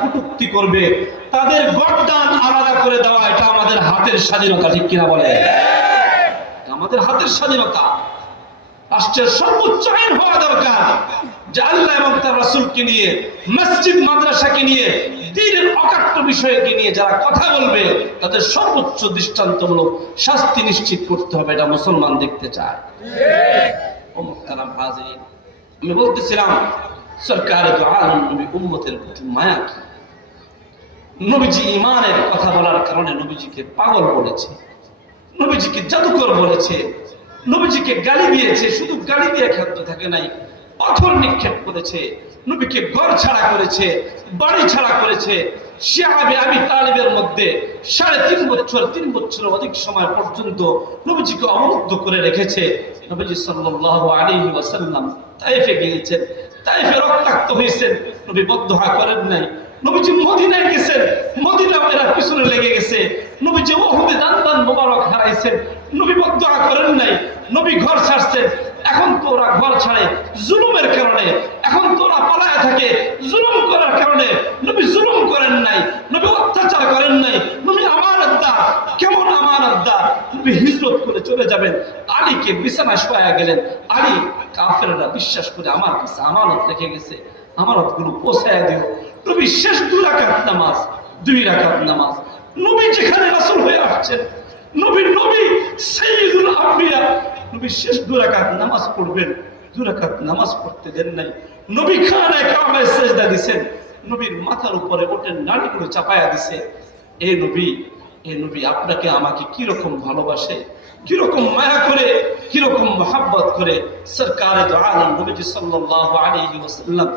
কটূক্তি করবে তাদের গর্দান আলাদা করে দেওয়া এটা আমাদের হাতের স্বাধীনতা, ঠিক কিনা বলে? আমাদের হাতের স্বাধীনতা। রাষ্ট্রের সর্বোচ্চ আইন হওয়া দরকার যে আল্লাহ এবং তার রাসূলকে নিয়ে, মসজিদ মাদ্রাসাকে নিয়ে, দ্বীনের অকাট্য বিষয়কে নিয়ে যারা কথা বলবে তাদের সর্বোচ্চ দৃষ্টান্তমূলক শাস্তি নিশ্চিত করতে হবে। এটা মুসলমান দেখতে চায়। ও মুহতারাম হাজিরিন, আমি বলতেছিলাম সরকার দু আলম নবী উম্মতের প্রতি মায়া কি। নবীজি ঈমানের কথা বলার কারণে নবীজিকে পাগল বলেছে, নবীজিকে জাদুকর বলেছে, নবীজিকে গালি দিয়েছে। শুধু গালি দিয়ে ক্ষান্ত থাকে নাই, পাথর নিক্ষেপ করেছে, নবীকে ঘর ছাড়া করেছে, বাড়ি ছাড়া করেছে। শিয়াবে আবি তালিবের মধ্যে 3.5 বছর অধিক সময় পর্যন্ত নবীজিকে অবরুদ্ধ করে রেখেছে। নবীজি সাল্লাল্লাহু আলাইহি ওয়াসাল্লাম তায়েফে গিয়েছেন, তায়েফে রক্তাক্ত হয়েছেন, নবী বদদুআ করেন নাই। নবীজি মদিনায় গেছেন, মদিনায় এরা পিছনে লেগে গেছে। নবীজি উহুদে দান মোবারক হারাইছেন, নবী বদদুআ করেন নাই। নবী ঘর ছাড়ছেন, এখন তো ওরা ঘর ছাড়ে জুলুমের কারণে, এখন তো ওরা পালায় থাকে জুলুম করার কারণে। নবী জুলুম করেন নাই, নবী অত্যাচার করেন নাই, নবী আমানতদার। কেমন আমানতদার? নবী হিজরত করে চলে যাবেন, আলীকে বিছানায় শোয়া গেলেন। আলী কাফেররা বিশ্বাস করে আমার কাছে আমানত রেখে গেছে, আমানতগুলো পৌঁছায়া দিও। নবী শেষ 2 রাকাত নামাজ, 2 রাকাত নামাজ। নবী যেখানে রাসূল হয়ে আসছেন, নবী সাইয়্যিদুল আম্বিয়া, নবী শেষ 2 রাকাত নামাজ পড়বেন, 2 রাকাত নামাজ পড়তে দেন নাই। নবী খানায় কাবায় সিজদা দিবেন, নবীর মাথার উপরে ওঠেন নাড়িগুলো চাপায়া দিছে। এই নবী আপনাকে আমাকে কি রকম ভালোবাসে, কি রকম মায়া করে, কি রকম মোহাব্বত করে। সরকারে দু আলম নবীজি সাল্লাল্লাহু আলাইহি ওয়াসাল্লাম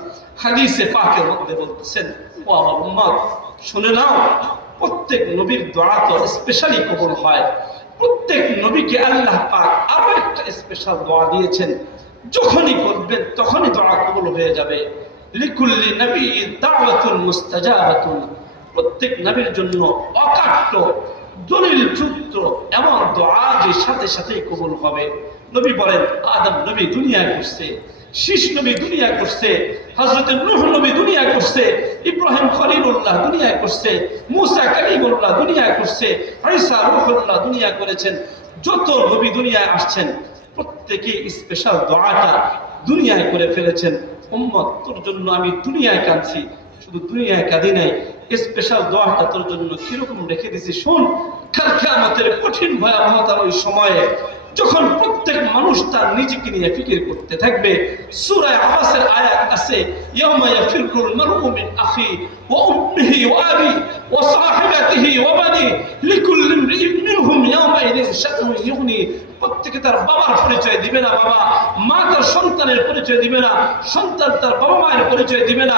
হাদিসে পাকের মধ্যে বলতেছেন, ও আমার উম্মত শুনে নাও, প্রত্যেক নবীর দোয়া তো স্পেশালি কবুল হয়। প্রত্যেক নবীকে আল্লাহ পাক আরো একটা স্পেশাল দোয়া দিয়েছেন, যখনই করবেন তখনই দোয়া কবুল হয়ে যাবে। লিকুল্লি নবিয়্যিন দাওয়াতুন মুস্তাজাবাতুন, প্রত্যেক নবীর জন্য অকাট্য দলিল যুক্ত এমন দোয়া যে সাথে সাথেই কবুল হবে। নবী বলেন, আদম নবী দুনিয়া করছে, শীষ নবী দুনিয়া করছে, হযরত নূহ নবী দুনিয়া করছে, ইব্রাহিম খলিলুল্লাহ দুনিয়া করছে, মুসা কালিমুল্লাহ দুনিয়া করছে, ঈসা রূহুল্লাহ দুনিয়া করেছেন। যত নবী দুনিয়ায় আসছেন প্রত্যেকেই স্পেশাল দোয়াটা দুনিয়ায় করে ফেলেছেন। উম্মত তোর জন্য আমি দুনিয়ায় কাঁদছি, শুধু দুনিয়ায় কাঁদি নাই, স্পেশাল দোয়াটা তোর জন্য কিরকম রেখে দিছি শোন। কাল কিয়ামতের কঠিন ভয়াবহতার ওই সময়ে যখন প্রত্যেক মানুষ তার নিজেকে নিয়ে ফিকির করতে থাকবে, সূরা আবাসের আয়াত আছে, ইয়াউমা ইয়াফিরুল মারউ মিন আখি ওয়া উম্মিহি ওয়া আবি ওয়া সাহিবাতিহি ওয়া বানি লিকুল্লি ইমরিইন মিনহুম ইয়াউমাইযিন শা'নুন ইউগনি। প্রত্যেকে তার বাবার পরিচয় দিবে না, বাবা মা তার সন্তানের পরিচয় দিবে না, সন্তান তার বাবা মায়ের পরিচয় দিবে না,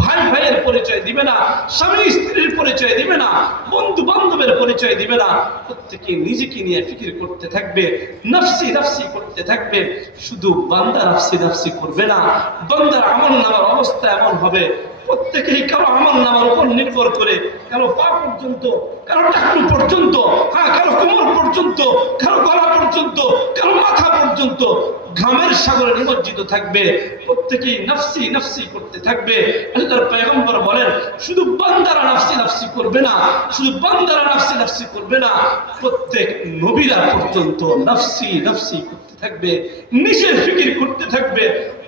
ভাই ভাইয়ের পরিচয় দিবে না, স্বামী স্ত্রীর পরিচয় দিবে না, বন্ধু বান্ধবের পরিচয় দিবে না। প্রত্যেকে নিজেকে নিয়ে ফিকির করতে থাকবে, নফসি নফসি করতে থাকবে। শুধু বান্দা নফসি নফসি করবে না, বান্দার আমলনামার অবস্থা এমন হবে প্রত্যেকেই কারো আমলনামার উপর নির্ভর করে, কারো পা পর্যন্ত, কারো টাকনু পর্যন্ত, কারো কোমর পর্যন্ত, কারো গলা পর্যন্ত, কারো মাথা পর্যন্ত ঘামের সাগরে নিমজ্জিত থাকবে। প্রত্যেকেই নফসি নফসি করতে থাকবে। আল্লাহর পয়গম্বর বলেন, শুধু বান্দারা নফসি নফসি করবে না, শুধু বান্দারা নফসি নফসি করবে না, প্রত্যেক নবীরা পর্যন্ত নফসি নফসি করতে থাকবে, নিজের ফিকির করতে থাকবে।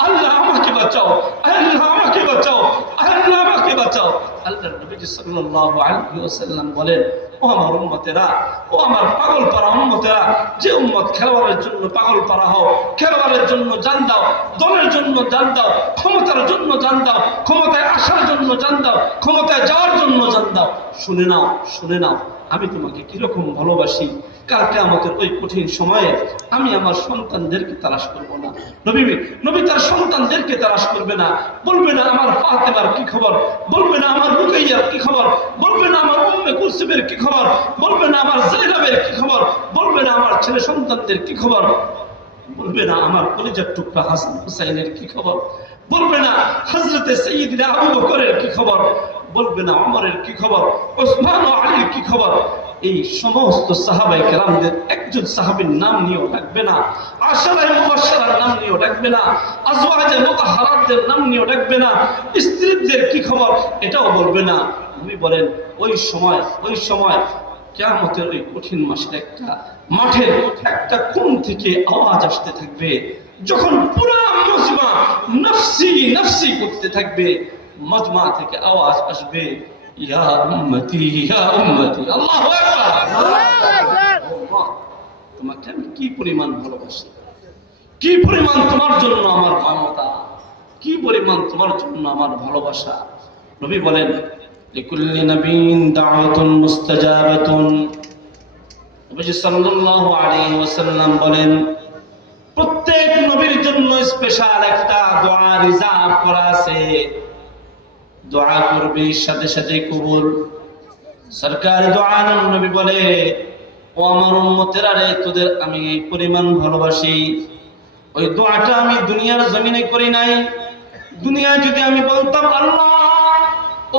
আল্লাহ আমাকে বাঁচাও, আল্লাহ আমাকে বাঁচাও, আল্লাহ আমাকে বাঁচাও। আল্লাহর নবী সাল্লাল্লাহু আলাইহি ওয়াসাল্লাম বলেন, ও আমার উম্মতেরা, ও আমার পাগল পারা উম্মতেরা, যে উম্মত খেলোয়াড়ের জন্য পাগল পারা হও, খেলোয়াড়ের জন্য জান দাও, দলের জন্য জান দাও, ক্ষমতার জন্য জান দাও, ক্ষমতায় আসার জন্য জান দাও, ক্ষমতায় যাওয়ার জন্য জান দাও, শুনে নাও, শুনে নাও, আমি তোমাকে কিরকম ভালোবাসি। কাল কিয়ামতের ওই কঠিন সময়ে আমি আমার সন্তানদেরকে তালাশ করব না। নবী তার সন্তানদেরকে তালাশ করবে না, বলবে না আমার ফাতেমার কি খবর, বলবে না আমার রুকাইয়ার কি খবর, বলবে না আমার উম্মে কুলসুমের কি খবর, বলবে না আমার যায়েনাবের কি খবর, বলবে না আমার ছেলে সন্তানদের কি খবর, বলবে না আমার কলিজার টুকরা হাসান হুসাইনের কি খবর, বলবে না হযরতে সাইয়্যিদনা আবু বকরের কি খবর, বলবে না ওমরের কি খবর, ওসমান ও আলীর কি খবর। এই সমস্ত সাহাবায়ে কেরামদের একজন সাহাবীর নাম নিয়েও ডাকবে না, আশরায়ে মুবাশশারার নাম নিয়েও ডাকবে না, আজওয়াজে মুতাহহারাতদের নাম নিয়েও ডাকবে না, স্ত্রীদের কি খবর এটাও বলবে না। নবী বলেন ওই সময় কিয়ামতের ওই কঠিন মাসের একটা মাঠের একটা কোণ থেকে আওয়াজ আসতে থাকবে, যখন পুরো মজমা নফসি নফসি করতে থাকবে, মজমা থেকে আওয়াজ আসবে, ইয়া উম্মতি ইয়া উম্মতি, আল্লাহু আকবার, আল্লাহ, তোমাকে আমি কি পরিমাণ ভালোবাসি, কি পরিমাণ তোমার জন্য আমার মমতা, কি পরিমাণ তোমার জন্য আমার ভালোবাসা। নবী বলেন লিকুল্লি নবীন দাওয়াতুন মুস্তাজাবাতুন, নবী সাল্লাল্লাহু আলাইহি ওয়াসাল্লাম বলেন প্রত্যেক নবীর জন্য স্পেশাল একটা দোয়া রিজার্ভ করা আছে, দোয়া করবে সাথে সাথে কবুল। সরকার দোয়া নবী বলে ও আমার উম্মতেরা রে, তোদের আমি এই পরিমাণ ভালোবাসি, ওই দোয়াটা আমি দুনিয়ার জমিনে করি নাই। দুনিয়ায় যদি আমি বলতাম আল্লাহ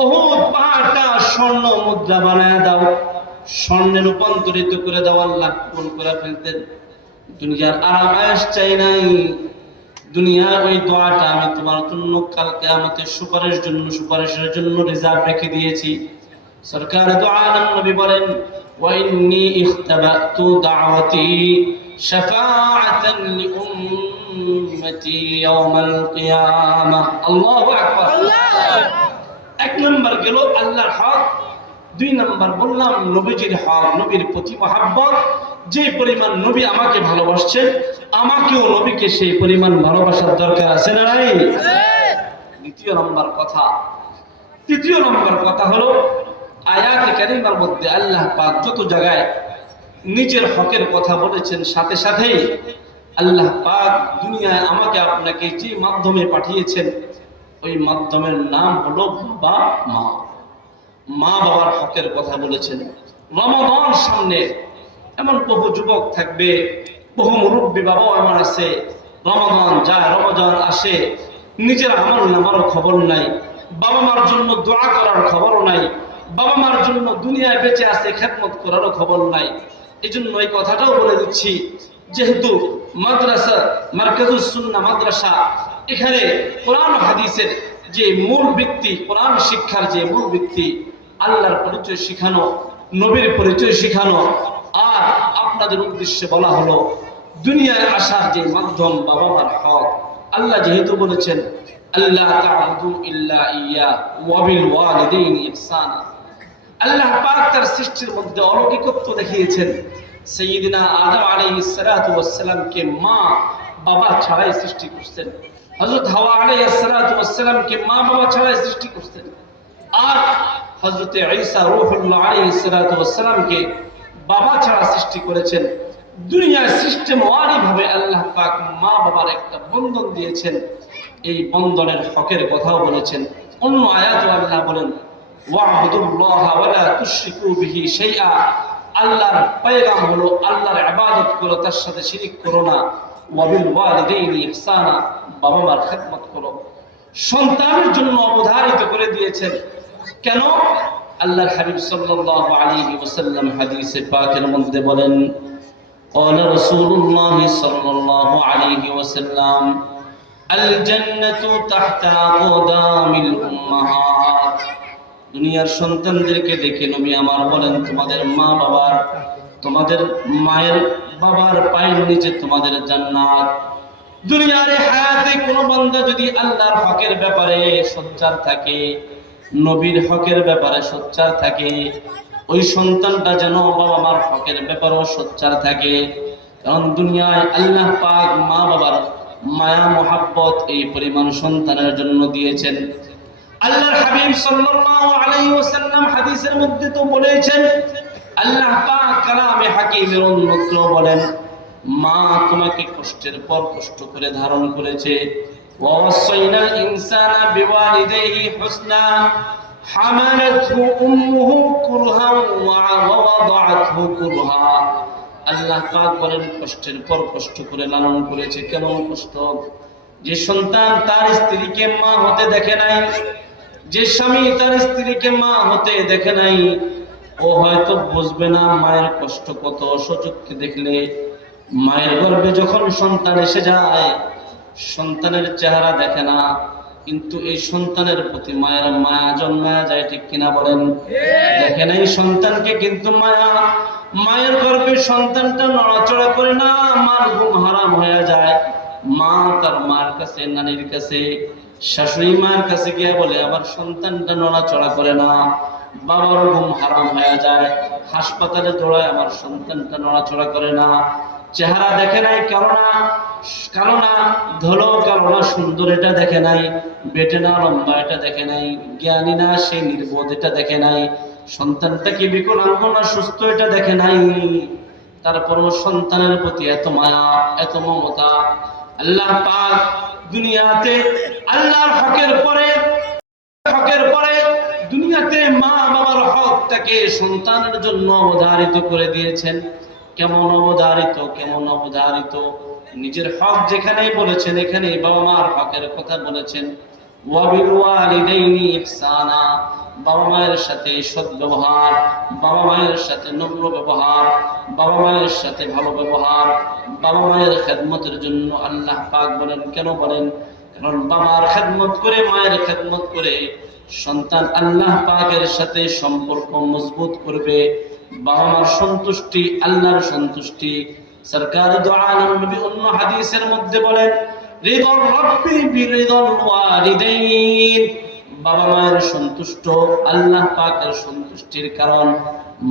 উহুদ পাহাড়টা স্বর্ণ মুদ্রা বানায় দাও, স্বর্ণে রূপান্তরিত করে দাও, আল্লাহ কবুল করে ফেলতেন। দুনিয়ার আরাম আয়েশ চাই নাই, দুনিয়ার ওই দোয়াটা আমি তোমার জন্য কাল কিয়ামতের সুপারিশের জন্য রিজার্ভ রেখে দিয়েছি। সরকার দোয়া নবী বলেন ওয়া ইন্নী ইখতাবাতু দাওয়াতি শাফাআতান লিউম্মতি ইয়াওমাল কিয়ামাহ। আল্লাহু আকবার। এক নাম্বার গেল আল্লাহর হক, দুই নাম্বার বললাম নবীজির হক, নবীর প্রতি মহব্বত। যে পরিমাণ নবী আমাকে ভালোবাসছেন, আমাকেও নবীকে সেই পরিমাণ ভালোবাসার দরকার আছে না নাই? তৃতীয় নম্বর কথা হলো আয়াতে কারিমার মধ্যে আল্লাহ পাক যত জায়গায় নিজের হকের কথা বলেছেন, সাথে সাথেই আল্লাহ পাক দুনিয়ায় আমাকে আপনাকে যে মাধ্যমে পাঠিয়েছেন, ওই মাধ্যমের নাম হলো বাবা মা বাবার হকের কথা বলেছেন। রমাদান সামনে, এমন বহু যুবক থাকবে, বহু মুরব্বী বাবাও আমার আছে, রমাদান যায় রমজান আসে, নিজের আমল নামারও খবর নাই, বাবা মার জন্য দোয়া করার খবরও নাই, বাবা মার জন্য দুনিয়ায় বেঁচে আছে খেদমত করারও খবর নাই। এই জন্য এই কথাটাও বলে দিচ্ছি, যেহেতু মাদ্রাসা মারকাজুস সুন্নাহ মাদ্রাসা, এখানে কোরআন হাদিসের যে মূল ভিত্তি, কোরআন শিক্ষার যে মূল ভিত্তি, আল্লাহর পরিচয় শিখানো, নবীর পরিচয় শিখানো, আর আপনাদের উদ্দেশ্যে বলা হলো দুনিয়ায় আসার যে মাধ্যম বাবা মার হক। আল্লাহ যেহেতু বলেছেন আল্লাহ তা'বুদু ইল্লা ইয়্যা ওয়া বিল ওয়ালিদাইনি ইহসানা, আল্লাহ পাক তার সৃষ্টির মধ্যে অলৌকিকত্ব দেখিয়েছেন। সাইয়্যিদিনা আদম আলাইহিস সালাতু ওয়াস সালামকে মা বাবা ছাড়াই সৃষ্টি করতেন, হযরত হাওয়া আলাইহিস সালাতু ওয়াস সালামকে মা বাবা ছাড়াই সৃষ্টি করতেন, আর হযরত ঈসা রূহুল্লাহ আলাইহিস সালাতু ওয়াস সালামকে বাবা ছাড়া সৃষ্টি করেছেন। দুনিয়ার সিস্টেম ওয়ারি ভাবে আল্লাহ পাক মা বাবার একটা বন্ধন দিয়েছেন, এই বন্ধনের হকের কথাও বলেছেন। অন্য আয়াতে আল্লাহ বলেন ওয়া'বুদুল্লাহা ওয়া লা তুশরিকু বিহি শাইআ, আল্লাহর পয়গাম হলো আল্লাহর ইবাদত করো, তার সাথে শিরিক করো না। ওয়া বিল ওয়ালিদাইনি ইহসানা, বাবা মার খেদমত করো। সন্তানের জন্য অবধারিত করে দিয়েছেন। কেন? আল্লাহর হাবিব সাল্লাল্লাহু আলাইহি ওয়াসাল্লাম হাদিসে পাকের মধ্যে বলেন قال رسول الله صلى الله عليه وسلم الجنة تحت أقدام الأمهات। দুনিয়ার সন্তানদেরকে দেখে নবী আমার বলেন তোমাদের মা বাবার, তোমাদের মায়ের বাবার পায়ের নিচে তোমাদের জান্নাত। দুনিয়ার হায়াতে কোনো বান্দা যদি আল্লাহর হকের ব্যাপারে সোচ্চার থাকে, নবীর হকের ব্যাপারে সোচ্চার থাকে, ওই সন্তানটা যেন বাবা মার হকের ব্যাপারেও সোচ্চার থাকে। কারণ দুনিয়ায় আল্লাহ পাক মা বাবার মায়া মোহাব্বত এই পরিমাণ সন্তানের জন্য দিয়েছেন। আল্লাহর হাবিব সাল্লাল্লাহু আলাইহি ওয়াসাল্লাম হাদিসের মধ্যে তো বলেছেন, আল্লাহ পাক কালামে হাকিমের অন্যত্র বলেন মা তোমাকে কষ্টের পর কষ্ট করে ধারণ করেছে। ওয়াসাইনাল ইনসানা বিওয়ালিদাইহি হুসনা হামালাতহু উম্মুহু কুরহা ওয়া ওয়াদাআতহু কুরহা। আল্লাহ পাক বলেন কষ্টের পর কষ্ট করে লালন করেছে। কেমন কষ্ট? যে সন্তান তার স্ত্রীকে মা হতে দেখে নাই, যে স্বামী তার স্ত্রীকে মা হতে দেখে নাই, ও হয়তো বুঝবে না মায়ের কষ্ট কত। অসহযোগকে দেখলে মায়ের গর্ভে যখন সন্তান এসে যায়, সন্তানের চেহারা দেখে না, কিন্তু এই সন্তানের প্রতি মায়ের মায়া জন্মায়া যায়, ঠিক কিনা বলেন? দেখে না এই সন্তানকে, কিন্তু মায়া। মায়ের গর্ভে সন্তানটা নড়াচড়া করে না, মার ঘুম হারাম হয়ে যায়। মা তার মার কাছে, নানির কাছে, শাশুড়ি মার কাছে গিয়ে বলে আমার সন্তানটা নড়াচড়া করে না, বাবার ঘুম হারাম হয়ে যায়। হাসপাতালে দৌড়ায়, আমার সন্তানটা নড়াচড়া করে না। চেহারা দেখে নাই, কালো না ধলো, কালো না সুন্দর, এটা দেখে নাই। বেটে না লম্বা, এটা দেখে নাই। জ্ঞানী না সে নির্বোধ, এটা দেখে নাই। সন্তানটা কি বিকলাঙ্গ না সুস্থ, এটা দেখে নাই। তারপরও সন্তানের প্রতি এত মায়া, এত মমতা। আল্লাহ পাক দুনিয়াতে আল্লাহর হকের পরে দুনিয়াতে মা বাবার হকটাকে সন্তানের জন্য অবধারিত করে দিয়েছেন। কেমন অবধারিত? নিজের হক যেখানে বলেছেন, এখানে বাবা মার হকের কথা বলেছেন। ওয়াবিল ওয়ালিদাইনি ইহসানা, বাবা মায়ের সাথে সদ্ব্যবহার, বাবা মায়ের সাথে নম্র ব্যবহার, বাবা মায়ের সাথে ভালো ব্যবহার, বাবা মায়ের খেদমতের জন্য আল্লাহ পাক বলেন। কেন বলেন? কারণ বাবার খেদমত করে, মায়ের খেদমত করে সন্তান আল্লাহ পাকের সাথে সম্পর্ক মজবুত করবে। বাবা মার সন্তুষ্টি আল্লাহর সন্তুষ্টি। সরকার দু আলম নবী অন্য হাদিসের মধ্যে বলেন, রিদল রাব্বি বিরিদল ওয়ালিদাইন, বাবা মায়ের সন্তুষ্ট আল্লাহ পাকের সন্তুষ্টির কারণ।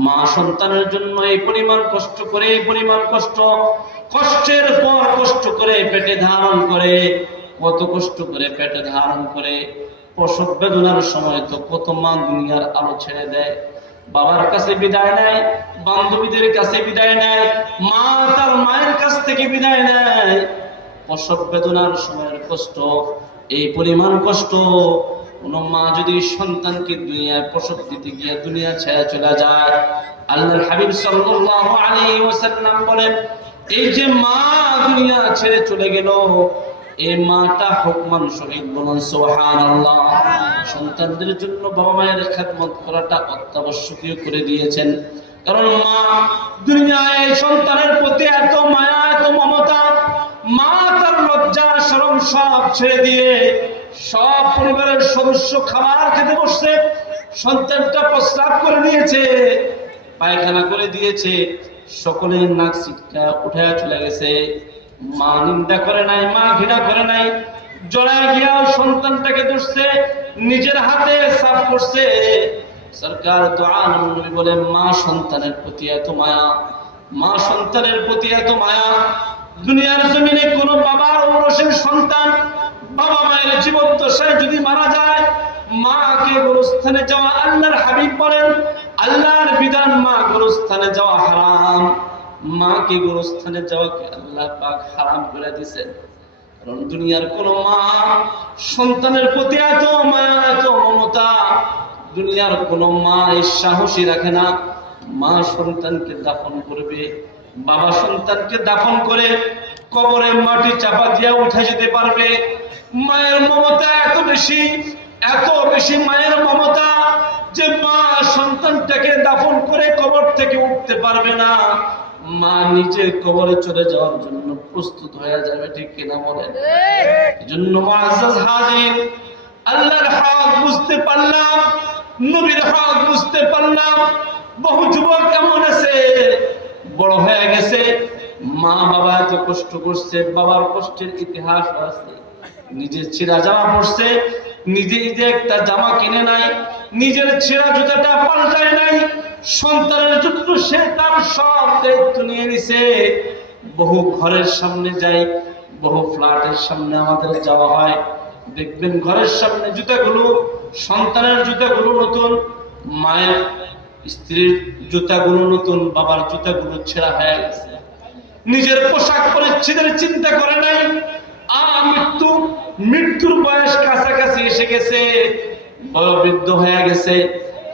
মা সন্তানের জন্য এই পরিমাণ কষ্ট করে, এই পরিমাণ কষ্টের পর কষ্ট করে পেটে ধারণ করে। কত কষ্ট করে পেটে ধারণ করে, প্রসব বেদনার সময় তো কত মা দুনিয়ার আলো ছেড়ে দেয়। বাবার কাছে বিদায় নেয়, বান্ধবীদের কাছে বিদায় নেয়, মা তার মায়ের কাছ থেকে বিদায় নেয়। প্রসব বেদনার সময়ের কষ্ট, এই পরিমাণ কষ্ট। কোন মা যদি সন্তানকে দুনিয়ায় প্রসব দিতে গিয়ে দুনিয়া ছেড়ে চলে যায়, আল্লাহর হাবিব সাল্লাল্লাহু আলাইহি ওয়াসাল্লাম বলেন, এই যে মা দুনিয়া ছেড়ে চলে গেল, এই মাটা হুকমান শহীদ, বলুন সুবহানাল্লাহ। সন্তানদের জন্য বাবা মায়ের খেদমত করাটা অত্যাবশ্যকীয় করে দিয়েছেন। কারণ মা দুনিয়ায় সন্তানের প্রতি এত মায়া, এত মমতা। মা তার লজ্জা শরম সব ছেড়ে দিয়ে সব পরিবারের সদস্য খাবার খেতে বসছে, সন্তানটা প্রস্রাব করে দিয়েছে, পায়খানা করে দিয়েছে, সকলের নাক সিটকা উঠে চলে গেছে। মা নিন্দা করে নাই, মা ঘৃণা করে নাই, জড়ায় গিয়া সন্তানটাকে ধরছে, নিজের হাতে সাফ করছে। সরকার দু আলম নবী বলে, মা সন্তানের প্রতি এত মায়া, মা সন্তানের প্রতি এত মায়া। দুনিয়ার জমিনে কোন বাবার ঔরসের সন্তান বাবা মায়ের জীবদ্দশায় যদি মারা যায়, মাকে গোরস্থানে যাওয়া, আল্লাহর হাবিব বলেন, আল্লাহর বিধান মা গোরস্থানে যাওয়া হারাম। মাকে গোরস্থানে যাওয়াকে আল্লাহ পাক হারাম করে দিয়েছেন। কারণ দুনিয়ার কোন মা সন্তানের প্রতি এত মায়া, এত মমতা, দুনিয়ার কোন মা এই সাহসী রাখে না। মা সন্তানকে দাফন করবে, বাবা সন্তানকে দাফন করে কবরে মাটি চাপা দিয়ে উঠে যেতে পারবে। মায়ের মমতা এত বেশি মায়ের মমতা যে মা সন্তানটাকে দাফন করে কবর থেকে উঠতে পারবে না। মা নিজে কবরে চলে যাওয়ার জন্য প্রস্তুত হয়ে যাবে, ঠিক কিনা বলেন? এজন্য মুআজ্জাজ হাজির, আল্লাহর হক বুঝতে পারলাম, নবীর হক বুঝতে পারলাম। বহু যুবক কেমন আছে, বড় হয়ে গেছে, মা বাবা এত কষ্ট করছে, বাবার কষ্টের ইতিহাস আছে। নিজের ছেঁড়া জামা পরছে, নিজে একটা জামা কিনে নাই, নিজের ছেঁড়া জুতাটা পাল্টায় নাই, সন্তানের জন্য সে তার সব দায়িত্ব নিয়ে নিছে। বহু ঘরের সামনে যাই, বহু ফ্ল্যাটের সামনে আমাদের যাওয়া হয়, দেখবেন ঘরের সামনে জুতাগুলো, সন্তানের জুতাগুলো নতুন, মায়ের স্ত্রীর জুতাগুলো নতুন, বাবার জুতাগুলো ছেঁড়া হয়ে গেছে। নিজের পোশাক পরিচ্ছদের চিন্তা করে নাই। মৃত্যুর বয়স কাছাকাছি এসে গেছে, বয়োবৃদ্ধ হয়ে গেছে,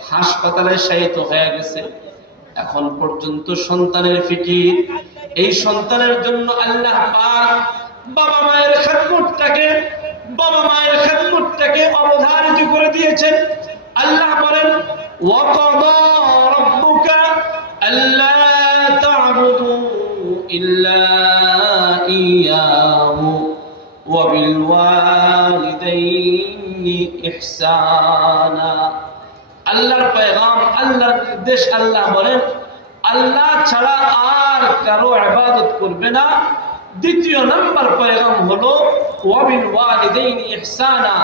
হাসপাতালে শায়িত হয়ে গেছে। এখন পর্যন্ত সন্তানের ফিকির। এই সন্তানের জন্য আল্লাহ পাক বাবা মায়ের খেদমতটাকে অবধারিত করে দিয়েছেন। আল্লাহ বলেন, ওয়াকাদা রাব্বুকা আল্লা তা'বুদু ইল্লা ইয়াহু ওয়া বিল ওয়ালিদাইনি ইহসানা। আল্লাহর পয়গাম, আল্লাহর নির্দেশ, আল্লাহ বলেন আল্লাহ ছাড়া আর কারো ইবাদত করবে না। দ্বিতীয় নাম্বার পয়গাম হলো ওয়া বিল ওয়ালিদাইনি ইহসানা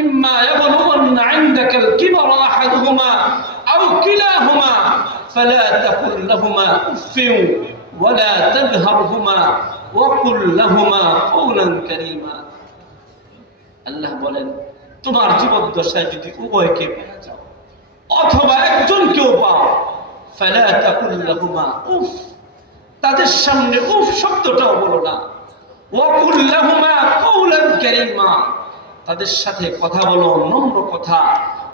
ইম্মা ইয়াবলুগান্না ইনদাকাল কিবরা আহাদুহুমা আও কিলাহুমা ফালা তাকুল লাহুমা উফফিন ওয়া লা তানহারহুমা ওয়া কুল লাহুমা কওলান কারীমা। আল্লাহ বলেন তোমার জীবদ্দশায় যদি উভয়কে পেয়ে যাও অথবা একজনকেও পাও, ফালা তাকুল লাহুমা উফ, তাদের সামনে উফ শব্দটাও বলো না। ওয়া কুল লাহুমা কওলান কারীমা, তাদের সাথে কথা বলো নম্র কথা,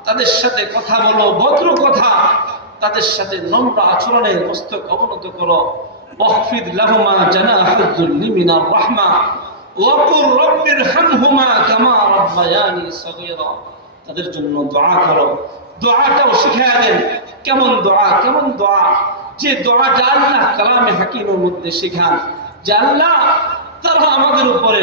তাদের সাথে কথা বলো ভদ্র কথা, তাদের সাথে নম্র আচরণে মস্তক অবনত করো। ওয়াখফিদ লাহুমা জানাহাদ যুল্লি মিনার রাহমা ওয়া কুর রাব্বিরহামহুমা কামা রাব্বায়ানি সগীরা। তাদের জন্য দোয়া করো, দোয়াটাও শিখিয়ে দেন। কেমন দোয়া, কেমন দোয়া, যে দোয়াটা আল্লাহ কালামে হাকিমের মধ্যে শেখান যে আল্লাহ তারা আমাদের উপরে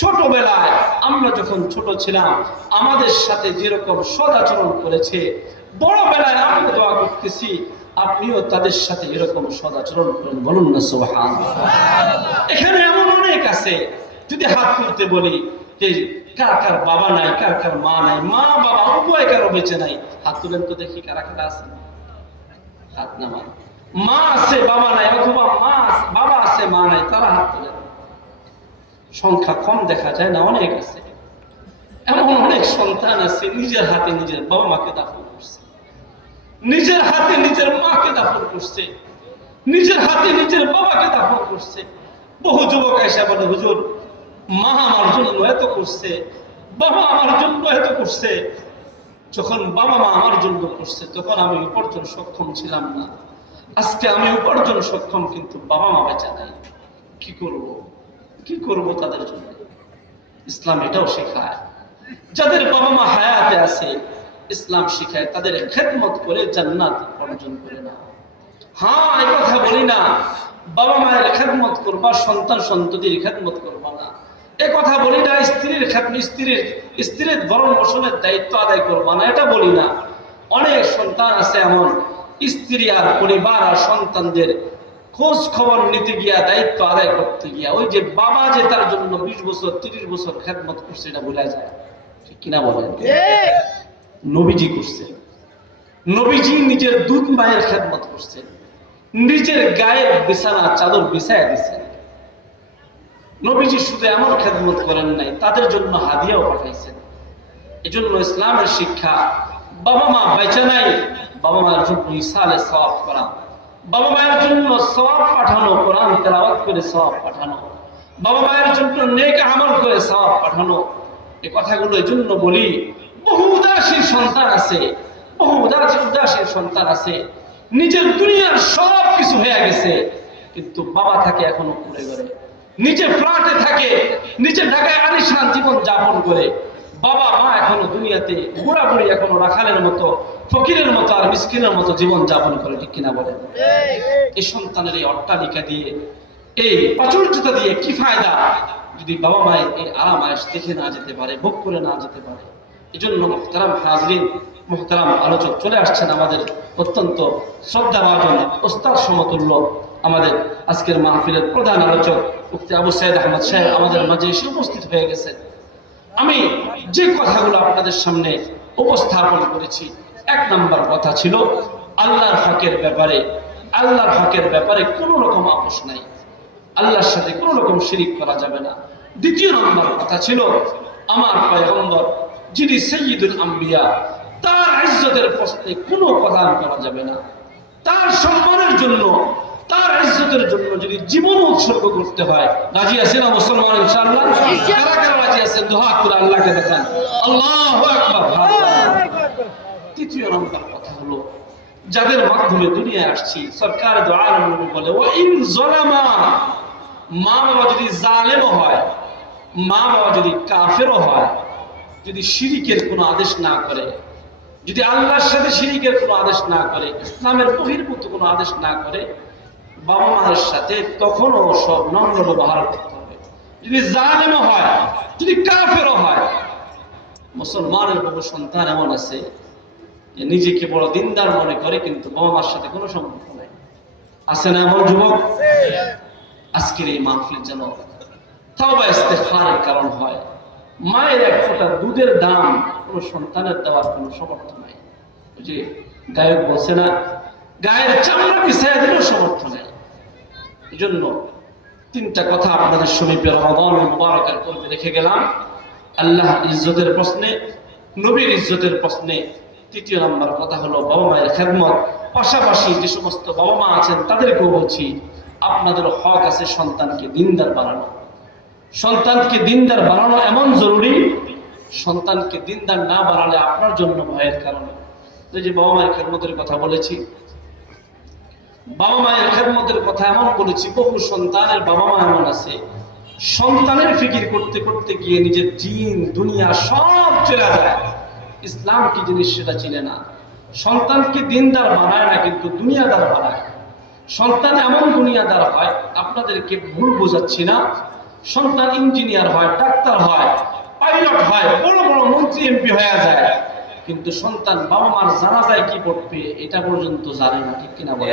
ছোটবেলায় আমরা যখন ছোট ছিলাম আমাদের সাথে যেরকম সদাচরণ করেছে, বড় বেলায় আমরা দোয়া করতেছি আপনিও তাদের সাথে এরকম সদাচরণ করেন। বলুন না সুবহানাল্লাহ। এখানে এমন অনেক আছে, যদি হাত তুলতে বলি যে কার কার বাবা নাই, কার কার মা নাই, মা বাবা উভয় কারো বেঁচে নাই, হাত তুলেন তো দেখি কারা কারা আছে। হাত নামান। মা আছে বাবা নাই, অথবা বাবা আছে মা নাই, তারা হাত তোলেন। সংখ্যা কম দেখা যায় না, অনেক আছে। এমন অনেক সন্তান আছে নিজের হাতে নিজের বাবা মাকে দাফন করছে, নিজের হাতে নিজের মাকে দাফন করছে, নিজের হাতে নিজের বাবাকে দাফন করছে। বহু যুবক এসে বলে হুজুর মা আমার জন্য এত করছে, বাবা আমার জন্য এত করছে। যখন বাবা মা আমার জন্য করছে তখন আমি উপার্জন সক্ষম ছিলাম না, আজকে আমি উপার্জন সক্ষম কিন্তু বাবা মা বেঁচে নাই, কি করব, কি করব তাদের জন্য। ইসলাম এটাও শেখায় যাদের বাবা মা হায়াতে আছে, ইসলাম শিখায় তাদের খেদমত করে জান্নাত অর্জন করে না। হ্যাঁ, এই কথা বলি না বাবা মায়ের খেদমত করবা, সন্তান সন্ততির খেদমত করবা না, এ কথা বলি না স্ত্রীর ভরণ পোষণের দায়িত্ব আদায় করবা না, এটা বলি না। অনেক সন্তান আছে এমন স্ত্রী আর পরিবার আর সন্তানদের খোঁজ খবর নিতে গিয়া, দায়িত্ব আদায় করতে গিয়া ওই যে বাবা যে তার জন্য 20 বছর 30 বছর খেদমত করছে এটা ভুলা যায়, ঠিক কিনা বলেন? নবীজি করছে, নবীজি নিজের দুধ মায়ের খেদমত করছে, নিজের গায়ের বিছানা চাদর বিছায়া দিচ্ছেন। নবীজি শুধু এমন খেদমত করেন নাই, তাদের জন্য হাদিয়াও পাঠাইছেন। এজন্য ইসলামের শিক্ষা, বাবা মা বেঁচে নাই, বাবা মায়ের জন্য ইসালে সওয়াব করা, বাবা মায়ের জন্য সওয়াব পাঠানো, কোরআন তেলাওয়াত করে সওয়াব পাঠানো, বাবা মায়ের জন্য নেক আমল করে সওয়াব পাঠানো। এই কথাগুলো এজন্য বলি, বহু উদাসীন সন্তান আছে, বহু উদাসীন সন্তান আছে, নিজের দুনিয়ার সব কিছু হয়ে গেছে কিন্তু বাবা থাকে এখনো ঘুরে ঘরে, নিজে ফ্ল্যাটে থাকে, নিজে ঢাকায় আলিশান জীবন যাপন করে, বাবা মা এখনো দুনিয়াতে বুড়াবুড়ি এখনো রাখালের মতো, ফকিরের মতো আর মিসকিনের মতো জীবন যাপন করে, ঠিক কিনা বলেন? এই সন্তানের এই অট্টালিকা দিয়ে, এই প্রাচুর্যতা দিয়ে কি ফায়দা যদি বাবা মায়ের এই আরাম আয়েশ দেখে না যেতে পারে, ভোগ করে না যেতে পারে। এই জন্য মুহতারাম হাজরিন, মুহতারাম আলোচক চলে আসছেন আমাদের অত্যন্ত শ্রদ্ধাভাজন ওস্তাদ সমতুল্য আমাদের আজকের মাহফিলের প্রধান আলোচক মুফতি আবু সাইদ আহমদ সাহেব আমাদের মাঝে এসে উপস্থিত হয়ে গেছেন। আমি যে কথাগুলো আপনাদের সামনে উপস্থাপন করেছি, 1 নম্বর কথা ছিল আল্লাহর হকের ব্যাপারে, আল্লাহর হকের ব্যাপারে কোনো রকম আপোষ নাই, আল্লাহর সাথে কোনো রকম শিরিক করা যাবে না। 2 নম্বর কথা ছিল আমার পয়গম্বর যিনি সাইয়্যিদুল আম্বিয়া, তার ইজ্জতের প্রশ্নে কোনো প্রদান করা যাবে না। তার সম্মানের জন্য, তার ইজ্জতের জন্য যদি জীবন উৎসর্গ করতে হয়, রাজি আছেন না মুসলমান ইনশাআল্লাহ? কারা কারা রাজি আছেন? দোয়া করে আল্লাহকে দেখান, আল্লাহু আকবার। 3 নম্বর কথা হলো যাদের মাধ্যমে দুনিয়ায় আসছি, সরকার দোয়া নবী বলে ওয়া ইন যালামা, মা বাবা যদি জালেম হয়, মা বাবা যদি কাফেরও হয়, যদি শিরিকের কোনো আদেশ না করে, যদি আল্লাহর সাথে শিরিকের কোনো আদেশ না করে, ইসলামের বহির্ভূত কোনো আদেশ না করে, বাবা মায়ের সাথে তখনও সব নম্র ব্যবহার করতে হবে। যদি জালেমও হয়, যদি কাফেরও হয়, মুসলমানের বহু সন্তান এমন আছে যে নিজেকে বড় দিনদার মনে করে, কিন্তু বাবা মার সাথে কোনো সম্পর্ক নাই। আছে না এমন যুবক? আজকের এই মাহফিল যেন তাওবা ইস্তেগফারের কারণ হয়। মায়ের এক ফোঁটা দুধের দাম কোনো সন্তানের দেওয়ার কোনো সমর্থ নাই। ওই যে গায়ক বলছে না, গায়ের চামড়া পিছাইয়া দিলেও সমর্থ নেই। এই জন্য তিনটা কথা আপনাদের সমীপে রমাদান মুবারকের পূর্বে রেখে গেলাম। আল্লাহ ইজ্জতের প্রশ্নে, নবীর ইজ্জতের প্রশ্নে তৃতীয় নম্বর কথা হলো বাবা মায়ের খেদমত। পাশাপাশি যে সমস্ত বাবা মা আছেন তাদেরকেও বলছি, আপনাদের হক আছে সন্তানকে দিনদার বানানো। সন্তানকে দিনদার বানানো এমন জরুরি, সন্তানকে দিনদার না বানালে আপনার জন্য ভয়ের কারণ। এই যে বাবা মায়ের খেদমতের কথা বলেছি, বাবা মায়ের খেদমতের কথা এমন বলেছি, বহু সন্তানের বাবা মা এমন আছে সন্তানের ফিকির করতে করতে গিয়ে নিজের দিন দুনিয়া সব চলে যায়। ইসলাম কি জিনিস সেটা চিনে না। সন্তানকে দিনদার বানায় না, কিন্তু দুনিয়াদার বানায়। সন্তান এমন দুনিয়াদার হয়, আপনাদেরকে ভুল বোঝাচ্ছি না, সন্তান ইঞ্জিনিয়ার হয়, ডাক্তার হয়, পাইলট হয়, বড় বড় মন্ত্রী এমপি হয়ে যায়, কিন্তু সন্তান বাবা মার জানাজায় কি পড়বে এটা পর্যন্ত জানে না। ঠিক কিনা বলে?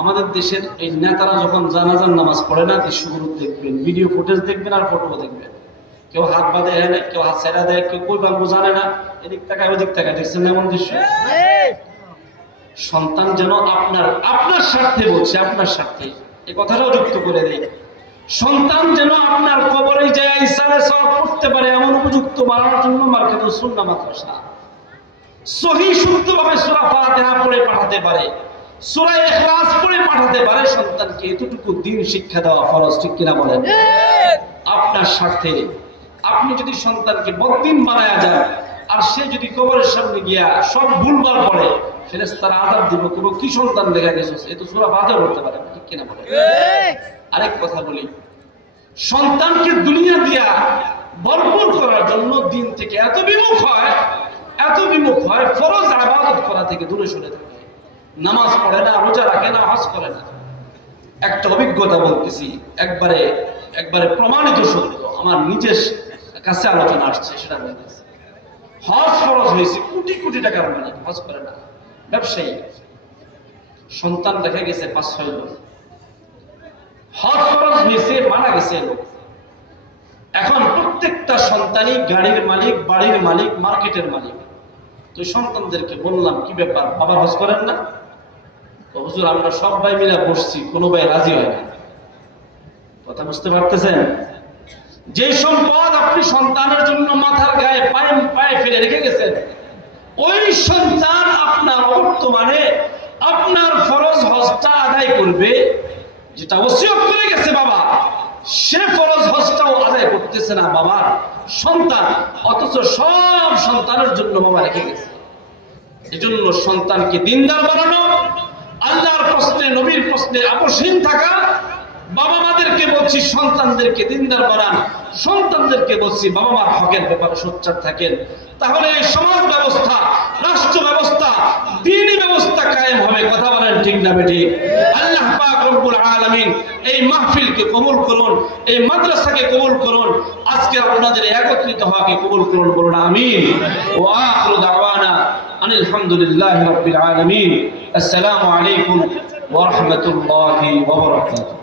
আমাদের দেশের এই নেতারা যখন জানাজার নামাজ পড়ে না, দৃশ্যগুলো দেখবেন, ভিডিও ফুটেজ দেখবেন আর ফটো দেখবেন, কেউ হাত বাঁধে না, কেউ হাত ছেড়া দেয়, কেউ কই বাঁধবো জানে না, এদিক তাকায় ওদিক তাকায়। দেখছেন এমন দৃশ্য? সন্তান যেন আপনার স্বার্থে বলছে, আপনার স্বার্থে এই কথাটাও যুক্ত করে দেয়, সন্তান যেন আপনার কবরে যায় ইসলামের সওয়াব করতে পারে এমন উপযুক্ত বানানোর জন্য মার্কাতুস সুন্নাহ মাদ্রাসা সহিহ শুদ্ধভাবে সূরা ফাতিহা পড়ে পাঠাতে পারে, সূরা ইখলাস পড়ে পাঠাতে পারে। সন্তানকে এতটুকু দ্বীন শিক্ষা দেওয়া ফরজ। ঠিক কিনা বলেন? আপনার স্বার্থে আপনি যদি সন্তানকে বদ্দিন বানায়া যান, আর সে যদি কবরের সামনে গিয়া সব ভুলভাল পড়ে, ফেরেশতারা আযাব দিব, কেউ কি সন্তান দেখা গেছে, এ তো সূরা ফাতিহা পড়তে পারে। ঠিক কিনা বলেন? আরেক কথা বলি, সন্তানকে দুনিয়া দিয়া ভরপুর করার জন্য দিন থেকে এত বিমুখ হয়, ফরজ ইবাদত করা থেকে দূরে সরে থাকে, নামাজ পড়ে না, রোজা রাখে না, হজ করে না। একটা অভিজ্ঞতা বলতেছি, একবারে প্রমাণিত সত্য, আমার নিজের কাছে আলোচনা আসছে, সেটা বলতেছি। হজ ফরজ হয়েছে, কোটি কোটি টাকার মালিক, হজ করে না, ব্যবসায়ী, সন্তান দেখা গেছে 5-6 জন। হজ ফরজ হয়েছে, মারা গেছে লোক। এখন প্রত্যেকটা সন্তানই গাড়ির মালিক, বাড়ির মালিক, মার্কেটের মালিক। তো সন্তানদেরকে বললাম, কি ব্যাপার, বাবা হজ করেন না? তো হুজুর আমরা সবাই মিলে বসছি, কোনো ভাই রাজি হয় না। কথা বুঝতে পারতেছেন? যে সম্পদ আপনি সন্তানের জন্য মাথার গায়ে পায়ে ফেলে রেখে গেছেন, ওই সন্তান আপনার বর্তমানে আপনার ফরজ হজটা আদায় করবে, যেটা ওসিয়ত করে গেছে বাবা, সে ফরজ হজটাও আদায় করতেছে না বাবার সন্তান, অথচ সব সন্তানের জন্য বাবা রেখে গেছে। এজন্য সন্তানকে দিনদার বানানো, আল্লাহর প্রশ্নে, নবীর প্রশ্নে আপোষহীন থাকা। বাবা মাদেরকে বলছি সন্তানদেরকে দিনদার বানান, সন্তানদেরকে বলছি বাবা মার হকের ব্যাপারে সোচ্চার থাকেন। তাহলে এই সমাজ ব্যবস্থা, রাষ্ট্র ব্যবস্থা, দ্বীনি ব্যবস্থা কায়েম হবে। কথা বলেন ঠিক না বেঠিক? আল্লাহ পাক রব্বুল আলামিন এই মাহফিলকে কবুল করুন, এই মাদ্রাসাকে কবুল করুন, আজকে আপনাদের একত্রিত হওয়াকে কবুল করুন, বলুন আমিন। ওয়া আখিরু দাওয়ানা আনিল হামদুলিল্লাহি রাব্বিল আলামিন। আসসালামু আলাইকুম ওয়া রাহমাতুল্লাহি ওয়া বারাকাতুহু।